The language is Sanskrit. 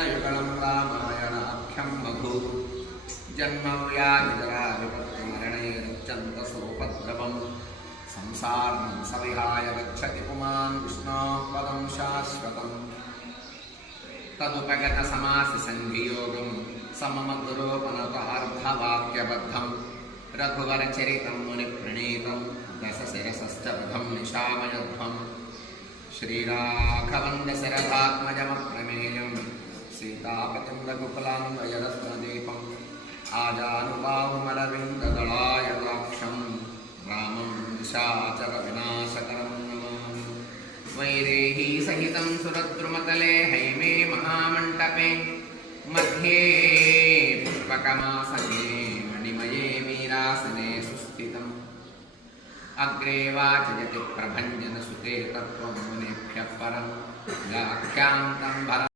गोविन्दयुगलं रामायणाख्यं मधु जन्मव्याधिजराविपत्तिमरणैरत्यन्तसोपद्रवं संसारं सविहाय गच्छति पुमान् विष्णोः पदं शाश्वतम् तदुपगतसमाससन्धियोगं सममगुरोपनतार्धवाक्यबद्धं रघुवरचरितं मुनिप्रणीतं दशशिरसश्च वधं निशामयध्वं श्रीराघवं दशरथात्मजमप्रमेयं सीतापतिं रघुकुलान्वयरत्नदीपम् आजानुबाहुमरविन्ददलायताक्षं रामं निशाचरविनाशकरं नमामि। वैदेहीसहितं सुरद्रुमतले हैमे महामण्टपे मध्ये पुष्पकमासने मणिमये वीरासने सुस्थितम् अग्रे वाचयति प्रभञ्जनसुते तत्त्वं मुनेभ्यः परं व्याख्यान्तं